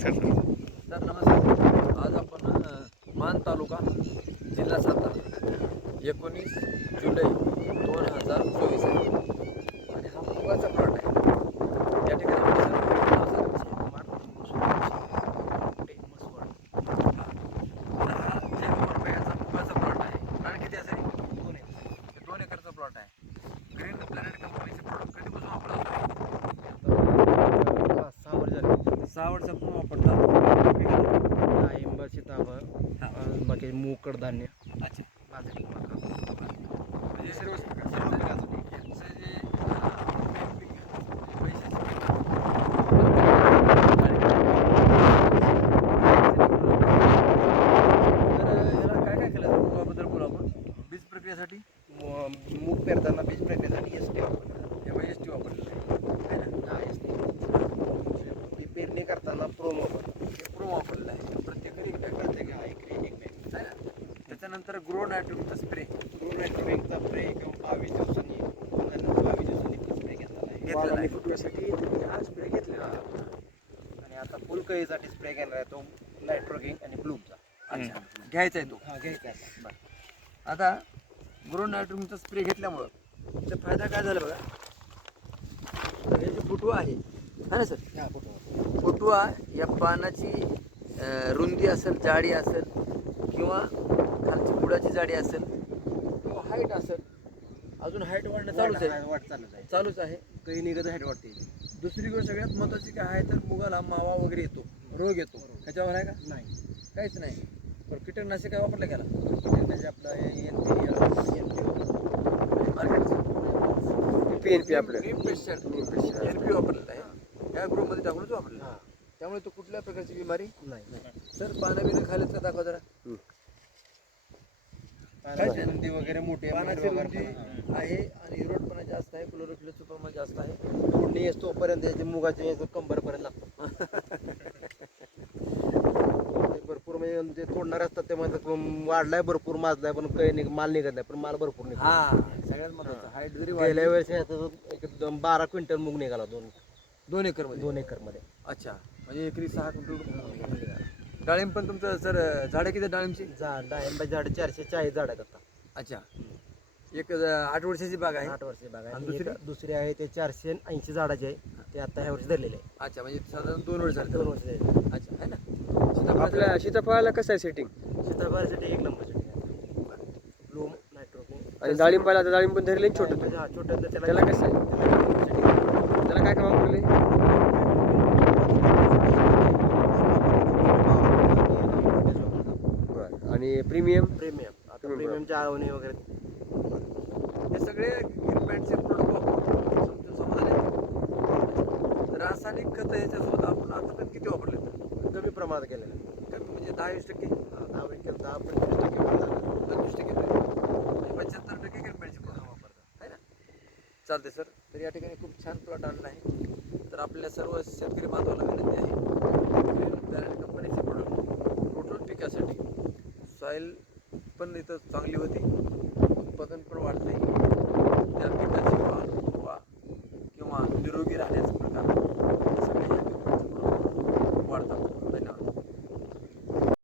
नमस्कार sir sir नमस्कार. आज आपण मान तालुका जिल्हा सातारा एकोणीस जुलै दोन हजार चोवीस आहे आणि हा मुगाचा प्लॉट आहे या ठिकाणी आपण सर नावासाहेब शेतकुमार कुठे? म्हसवड. तर हा एक रुपयाचा मुगाचा प्लॉट आहे आणि किती असेल दोन एकर हे दोन एकरचा प्लॉट आहे ग्रीन प्लॅनेट कंपनीचे प्रोडक्ट कधीपासून वापरत सहा वर सहा वर्षापासून वापरतात डाळिंब सीताफळ बाकी मूग कडधान्य अच्छा. बाजरी म्हणजे सर्व सर्व पिकाचं पीक यांचं जे अं, पीक आहे, पैशाचं पीक. तर ह्याला काय काय केलं मुगाबद्दल बोलू आपण बीज प्रक्रियेसाठी मू- मूग पेरताना बीज प्रक्रियेसाठी एस टी वापरला एम एस टी वापरलेलं आहे है ना एस टी पेरणी करताना प्रोमो हे प्रो वापरलेलं आहे प्रत्येक घरी एक बॅग प्रत्येक हा एक एक बॅग आहे ना नायट्रोमचा स्प्रे दोन बँकचा स्प्रे बावीस दिवसांनी बावीस दिवसांनी स्प्रे घेतला आहे. फुटव्यासाठी हा स्प्रे घेतलेला. आणि आता फुलकळीसाठी स्प्रे घेणार आहे तो नायट्रोकिंग आणि ब्लूमचा अच्छा. घ्यायचा आहे तो. हा घ्यायचा आहे आता. आता ग्रो नायट्रोमचा स्प्रे घेतल्यामुळं त्याचा फायदा काय झाला बघा? हे जे फुटवा आहे है ना सर? हा, फुटवा. फुटवा या पानाची रुंदी असेल जाडी असेल किंवा खालची बुडाची जाडी असेल. किंवा हाईट असेल. अजून हाईट वाढणं चालूच आहे. वाढ चालूच आहे. चालूच आहे. काही निघत हाईट वाढते. दुसरी गोष्ट सगळ्यात महत्त्वाची काय आहे तर मुगाला मावा वगैरे येतो. रोग येतो. ह्याच्यावर आहे का? नाही. काहीच नाही. बरं कीटकनाशक काय वापरलं गेला? म्हणजे आपलं एन पी एन पी आपलं. एन पी वापरलेलं आहे. या ग्रुपमध्ये टाकूनच वापरलेलं आहे. त्यामुळे तो कुठल्या प्रकारची बिमारी? नाही. सर पानं बिनं खालीत का? दाखवा जरा. रुंदी वगैरे मोठी पानाची रुंदी आहे आणि हिरोटपणा जास्त आहे क्लोरोफिलचं प्रमाण जास्त आहे. तोडणी येतो तोपर्यंत याचे मुगाचे याचं कंबरपर्यंत लागतो. भरपूर म्हणजे जे तोडणारे असतात ते म्हणतात "म, वाढलाय भरपूर माजलाय पण काही निघ माल निघत नाही पण माल भरपूर निघतो. हा सगळ्यात महत्वाचं. हाईट जरी गेल्या वेळेस एकदम बारा क्विंटल मूग निघाला दोन. दोन एकरमध्ये दोन एकरमध्ये अच्छा. म्हणजे एकरी सहा क्विंटल डाळिंब पण तुमचं सर झाडं किती डाळिंबची? झाड डाळिंबा झाड चारशे चाळीस झाड आहेत आता. अच्छा. एक आठ वर्षाची बाग आहे. आठ वर्षी बाग आहे. आणि दुसरी? दुसरी आहे ते चारशे ऐंशी झाडाचे आहे. ते आता ह्या वर्षी धरलेले आहे. अच्छा म्हणजे साधारण दोन वर्ष झाले. दोन वर्ष झाले. अच्छा आहे ना? आपल्या सीताफळाला कसं आहे सेटिंग सीताफळासाठी एक नंबर ब्लूम नायट्रोकिंग आणि डाळिंबाला आता डाळिंब पण धरले छोटं छोटं त्याला कसं आहे? त्याला काय काय वापरले प्रीमियम? प्रीमियम. आता. प्रीमियमच्या आवणी वगैरे. हे सगळे गिरपॅटचे प्रोडक्ट समाधान रासायनिक खत याच्यासोबत आपण आतापर्यंत किती वापरले कमी प्रमाणात केलेलं आहे. कमी म्हणजे दहा वीस टक्के दहा वीस दहा पंचवीस टक्के वाढ झाला. पंचवीस टक्के म्हणजे पंच्याहत्तर टक्के गिरपॅटचे प्रोडक्ट वापरतात. है ना? चालते सर तर या ठिकाणी खूप छान प्लॉट आलेला आहे. तर आपल्या सर्व शेतकरी बांधवाला विनंती आहे. प्लॅनेट सॉईल पण इथं चांगली होती. उत्पादन पण वाढते त्या पिकाची वाढ